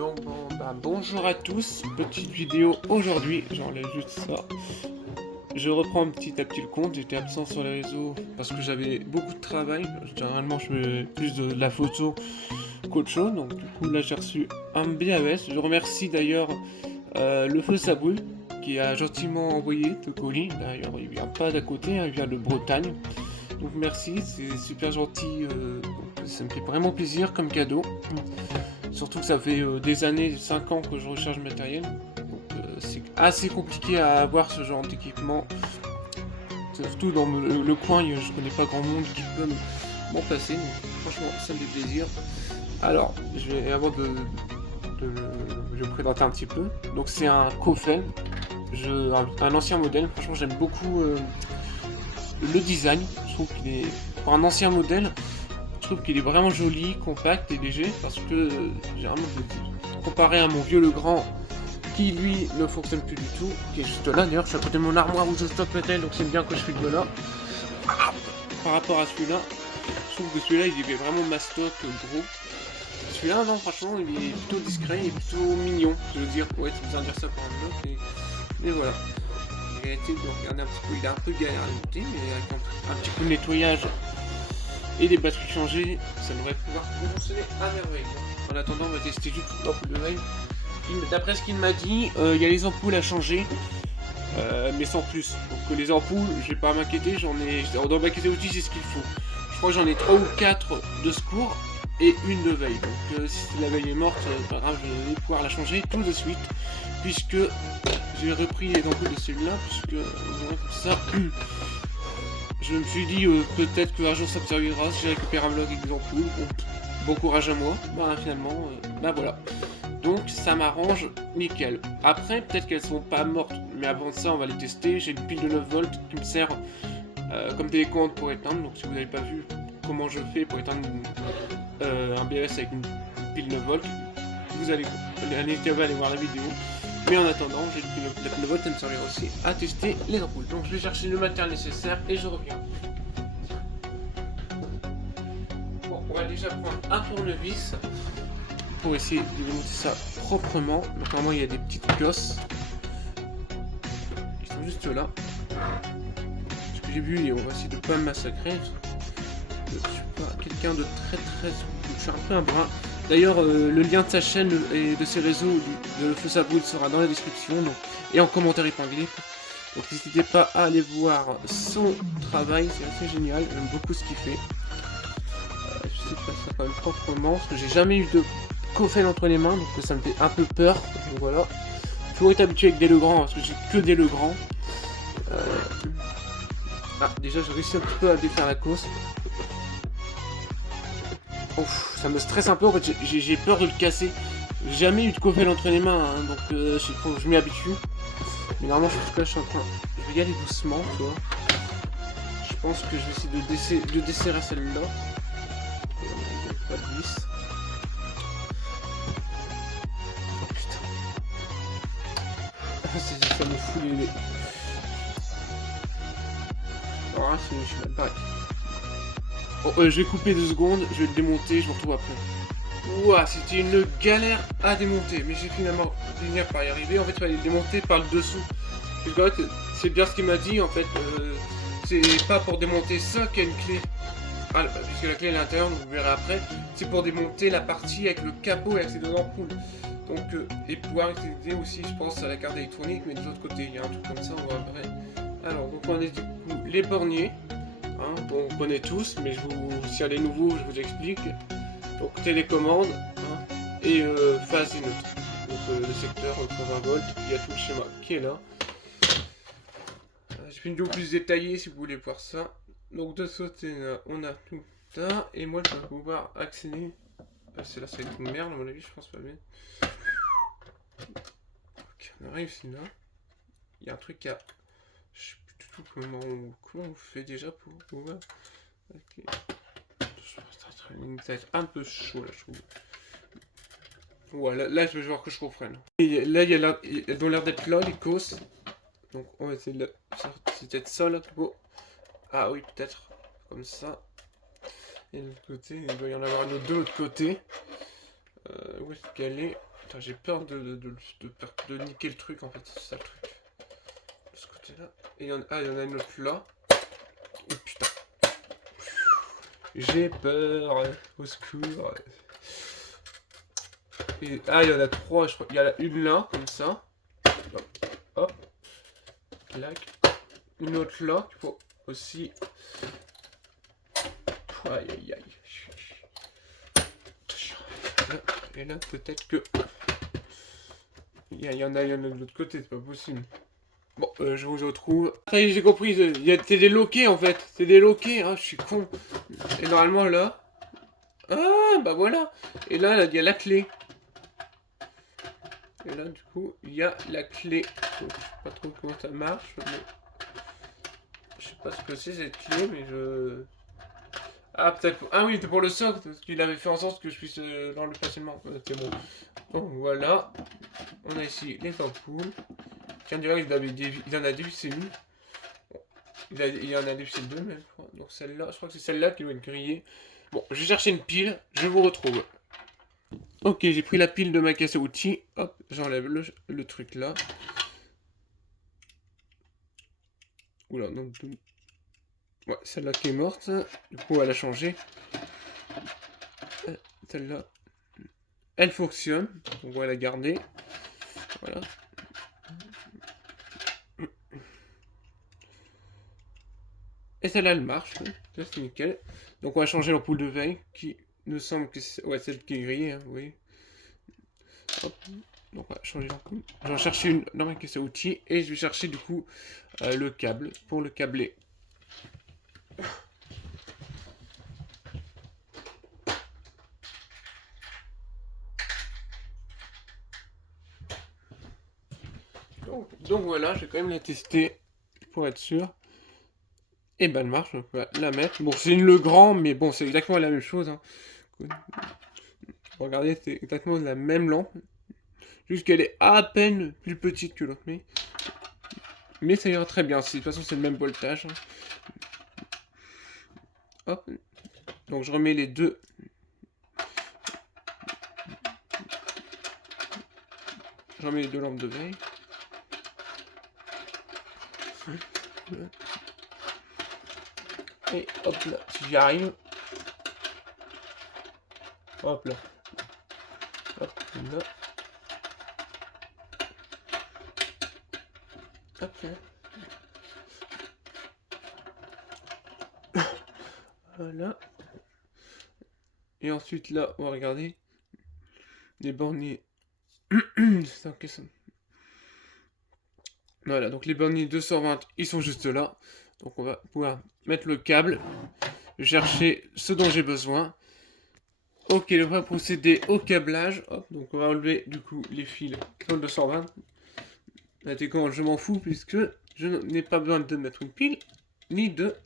Donc bon, bonjour à tous, petite vidéo aujourd'hui, j'enlève juste ça. Je reprends petit à petit le compte, j'étais absent sur les réseaux parce que j'avais beaucoup de travail. Généralement je fais plus de la photo qu'autre chose, donc du coup là j'ai reçu un BAS. Je remercie d'ailleurs le feu Saboul qui a gentiment envoyé ce colis. D'ailleurs il vient pas d'à côté, hein, il vient de Bretagne. Donc merci, c'est super gentil, donc ça me fait vraiment plaisir comme cadeau. Surtout que ça fait des années, 5 ans que je recharge le matériel. Donc c'est assez compliqué à avoir ce genre d'équipement. Surtout dans le coin, je connais pas grand monde qui peut m'en passer. Donc franchement, ça me fait plaisir. Alors, avant je vais me présenter un petit peu. Donc c'est un Kofel, un ancien modèle. Franchement, j'aime beaucoup le design. Je trouve qu'il est, pour un ancien modèle, je trouve qu'il est vraiment joli, compact et léger, parce que généralement, comparé à mon vieux Legrand, qui lui ne fonctionne plus du tout, qui est juste là. D'ailleurs, je suis à côté de mon armoire où je stocke matériel, donc c'est bien que je filme là. Par rapport à celui-là, je trouve que celui-là il est vraiment mastoc, gros. Celui-là, non, franchement, il est plutôt discret, il est plutôt mignon. Je veux dire, ouais, c'est bizarre de dire ça pour un bloc, mais voilà. En réalité, donc, regardez un petit peu, il a un peu galère à monter, mais avec un petit coup de nettoyage et des batteries changées, ça devrait pouvoir fonctionner à merveille. En attendant, on va tester juste l'ampoule de veille. D'après ce qu'il m'a dit, il y a les ampoules à changer, mais sans plus. Donc les ampoules, je vais pas m'inquiéter, dans ma case outils, c'est ce qu'il faut. Je crois que j'en ai 3 ou 4 de secours et une de veille. Donc si la veille est morte, pas grave, je vais pouvoir la changer tout de suite, puisque j'ai repris les ampoules de celui-là, puisque comme ça, je me suis dit peut-être qu'un jour ça me servira si j'ai récupéré un bloc avec des ampoules. Bon courage à moi. Finalement, voilà. Donc ça m'arrange nickel. Après, peut-être qu'elles sont pas mortes, mais avant ça, on va les tester. J'ai une pile de 9 volts qui me sert comme télécommande pour éteindre. Donc si vous n'avez pas vu comment je fais pour éteindre un BS avec une pile 9 volts, vous allez n'hésitez pas à aller voir la vidéo. Mais en attendant, j'ai une pile 9 volts, ça me servira aussi à tester les ampoules. Donc je vais chercher le matériel nécessaire et je reviens. Bon, on va déjà prendre un tournevis pour essayer de démonter ça proprement. Donc normalement il y a des petites closses qui sont juste là. Ce que j'ai vu, et on va essayer de pas me massacrer. Je suis pas quelqu'un de très je suis un peu un brin. D'ailleurs le lien de sa chaîne et de ses réseaux de Feu Saboul sera dans la description donc, et en commentaire épinglé. Donc n'hésitez pas à aller voir son travail, c'est assez génial, j'aime beaucoup ce qu'il fait. Je sais pas ça quand même proprement, parce que j'ai jamais eu de Kofel entre les mains, donc ça me fait un peu peur. Donc voilà. Toujours été habitué avec des Legrand, parce que j'ai que des Legrand. Déjà j'ai réussi un petit peu à défaire la cause. Ouf, ça me stresse un peu, en fait j'ai peur de le casser. J'ai jamais eu de Kofel entre les mains, hein, donc je m'y habitue. Mais normalement je suis en train. Je vais y aller doucement, tu vois. Je pense que je vais essayer de desserrer celle-là. Pas de vis. Ça me fout les... Alors là, je suis mal pareil. Bon, je vais couper 2 secondes, je vais le démonter, je me retrouve après. Ouah, c'était une galère à démonter, mais j'ai finalement fini par y arriver. En fait, il fallait le démonter par le dessous. Parce qu'en fait, c'est bien ce qu'il m'a dit, en fait. C'est pas pour démonter ça qu'il y a une clé. Puisque la clé est à l'intérieur, vous verrez après. C'est pour démonter la partie avec le capot et avec ses 2 ampoules. Donc, et pouvoir utiliser aussi, je pense, à la carte électronique, mais de l'autre côté, il y a un truc comme ça, on va après. Alors, donc on a du coup les borniers, hein, on connaît tous, mais si elle est nouveau, je vous explique. Donc télécommande, hein, et phase et neutre. Donc le secteur 120 volts, il y a tout le schéma qui est là. J'ai fait une vidéo plus détaillée si vous voulez voir ça. Donc de ce côté là, on a tout ça, et moi je vais pouvoir accéder. C'est là, c'est une merde à mon avis, je pense pas bien. Ok, on arrive ici là. Il y a un truc à... Je sais plus du tout comment on fait déjà pour pouvoir... Ok. Ça va être un peu chaud là, je trouve. Ouais, là je vais voir que je comprenne. Et là, elles ont l'air d'être là, les causes. Donc on va essayer de... C'est peut-être ça là, tout beau. Ah oui, peut-être. Comme ça. Et de l'autre côté, il doit y en avoir une autre de l'autre côté. Où est-ce qu'elle est? J'ai peur de niquer le truc en fait, c'est ça le truc. De ce côté-là. Et il y en a une autre là. Oh putain. J'ai peur. Au secours. Et, il y en a 3, je crois. Il y en a une là, comme ça. Hop. Clac. Une autre là, qu'il faut aussi. Aïe aïe aïe. Et là, peut-être que. Il y en a de l'autre côté, c'est pas possible. Bon, je vous retrouve. Ça y est, j'ai compris, c'est des loquets en fait. C'est des loquets, hein, je suis con. Et normalement là. Ah, bah voilà. Et là, il y a la clé. Et là, du coup, il y a la clé. Donc, je sais pas trop comment ça marche, mais. Je sais pas ce que c'est cette clé, mais je. Ah, peut-être. Ah oui, c'était pour le socle, parce qu'il avait fait en sorte que je puisse l'enlever facilement. C'est bon. Bon, voilà. On a ici les ampoules. Tiens, d'ailleurs, il en a dévissé une. Il en a dévissé deux, même, je crois. Donc celle-là, je crois que c'est celle-là qui doit être grillée. Bon, je vais chercher une pile, je vous retrouve. Ok, j'ai pris la pile de ma caisse à outils. Hop, j'enlève le truc là. Oula, donc. Ouais, celle-là qui est morte. Du coup, elle a changé. Celle-là, elle fonctionne. On va la garder. Voilà. Et celle-là, elle marche. Ça, c'est nickel. Donc, on va changer l'ampoule de veille. Qui nous semble que c'est. Ouais, celle qui est grillée, hein, oui. Hop. Donc, on va changer l'ampoule. Je vais en chercher une dans ma caisse à outils. Et je vais chercher, du coup, le câble pour le câbler. Donc voilà, je vais quand même la tester pour être sûr. Et ben elle marche, donc on va la mettre. Bon, c'est une Legrand, mais bon, c'est exactement la même chose. Hein. Regardez, c'est exactement la même lampe. Juste qu'elle est à peine plus petite que l'autre. Mais ça ira très bien. De toute façon, c'est le même voltage. Hein. Hop. Donc je remets les deux. Je remets les deux lampes de veille. Et hop là, si j'y arrive. Hop là. Hop là. Hop là. Voilà. Et ensuite là, on va regarder les borniers. Voilà, donc les borniers 220, ils sont juste là. Donc on va pouvoir mettre le câble, chercher ce dont j'ai besoin. Ok, on va procéder au câblage. Hop, donc on va enlever du coup les fils sur le 220. La télécommande, je m'en fous puisque je n'ai pas besoin de mettre une pile, ni de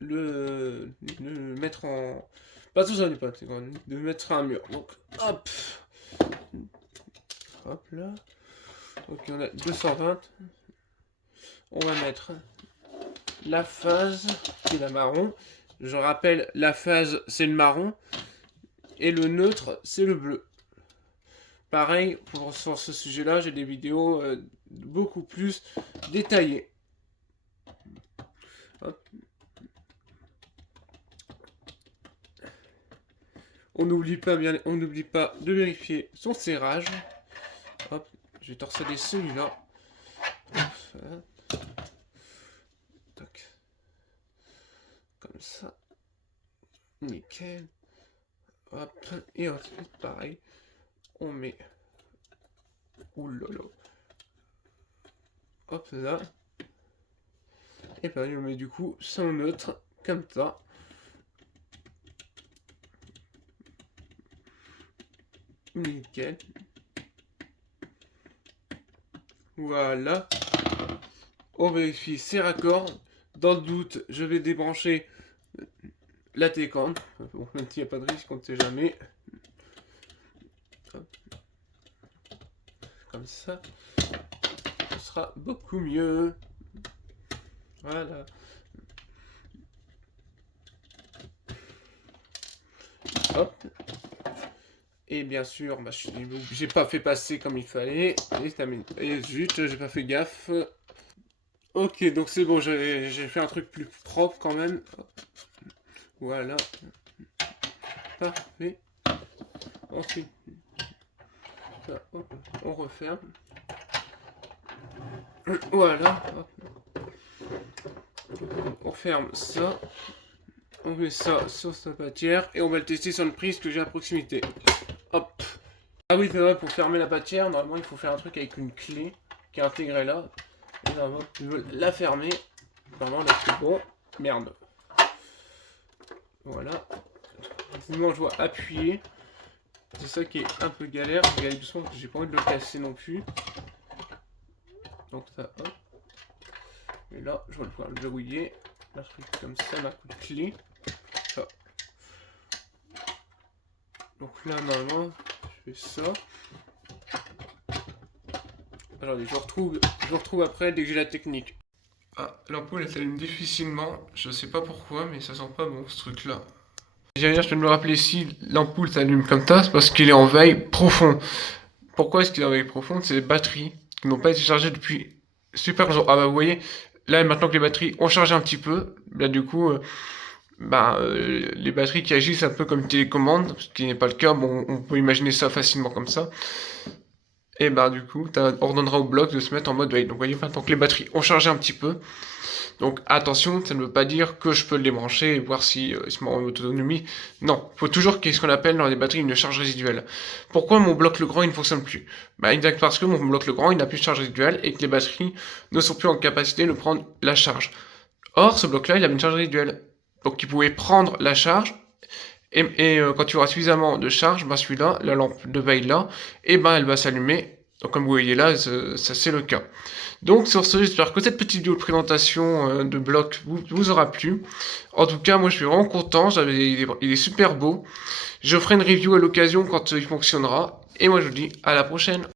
le mettre en... Pas tout ça, pas de mettre un mur. Donc hop. Hop là. Ok, on a 220. On va mettre la phase, qui est la marron. Je rappelle, la phase, c'est le marron. Et le neutre, c'est le bleu. Pareil, sur ce sujet-là, j'ai des vidéos beaucoup plus détaillées. Hop. On n'oublie pas de vérifier son serrage. Hop, je vais torsader celui-là. Comme ça. Nickel. Hop. Et ensuite, pareil. On met. Oulala. Hop là. Et pareil, on met du coup son neutre. Comme ça. Nickel. Voilà. On vérifie ses raccords. Dans le doute, je vais débrancher la télécommande. Bon, même s'il n'y a pas de risque, on ne sait jamais. Hop. Comme ça, ce sera beaucoup mieux. Voilà. Hop. Et bien sûr, bah, j'ai pas fait passer comme il fallait. Et zut, j'ai pas fait gaffe. Ok, donc c'est bon, j'ai fait un truc plus propre quand même. Voilà. Parfait. Ensuite, ça, hop, on referme. Voilà. Hop. On ferme ça. On met ça sur sa pâtière. Et on va le tester sur une prise que j'ai à proximité. Hop. Ah oui, c'est vrai, pour fermer la pâtière, normalement il faut faire un truc avec une clé qui est intégrée là. Et normalement, tu veux la fermer. Normalement là c'est bon. Merde. Voilà. Sinon je dois appuyer. C'est ça qui est un peu galère. Je vais aller doucement parce que j'ai pas envie de le casser non plus. Donc ça, hop. Et là, je vais pouvoir le verrouiller. Un truc comme ça, d'un coup de clé. Ça. Donc là, normalement, je fais ça. Attendez, je retrouve après dès que j'ai la technique. Ah, l'ampoule elle s'allume difficilement. Je sais pas pourquoi, mais ça sent pas bon ce truc là. D'ailleurs, je viens de me rappeler si l'ampoule s'allume comme ça, c'est parce qu'il est en veille profond. Pourquoi est-ce qu'il est en veille profonde? C'est les batteries qui n'ont pas été chargées depuis super longtemps. Ah bah vous voyez, là maintenant que les batteries ont chargé un petit peu, là du coup, les batteries qui agissent un peu comme une télécommande, ce qui n'est pas le cas, bon, on peut imaginer ça facilement comme ça. Et bah du coup, tu ordonneras au bloc de se mettre en mode veille. Donc vous voyez, maintenant que les batteries ont chargé un petit peu, donc attention, ça ne veut pas dire que je peux le débrancher et voir si il se met en autonomie. Non, il faut toujours qu'il y ait ce qu'on appelle dans les batteries une charge résiduelle. Pourquoi mon bloc Legrand il ne fonctionne plus? Bah exact parce que mon bloc Legrand il n'a plus de charge résiduelle et que les batteries ne sont plus en capacité de prendre la charge. Or, ce bloc-là, il avait une charge résiduelle. Donc il pouvait prendre la charge et quand il y aura suffisamment de charge, bah celui-là, la lampe de veille là, et ben elle va s'allumer. Donc comme vous voyez là, ça c'est le cas. Donc sur ce, j'espère que cette petite vidéo de présentation de bloc vous aura plu. En tout cas, moi je suis vraiment content, il est super beau. Je ferai une review à l'occasion quand il fonctionnera. Et moi je vous dis à la prochaine.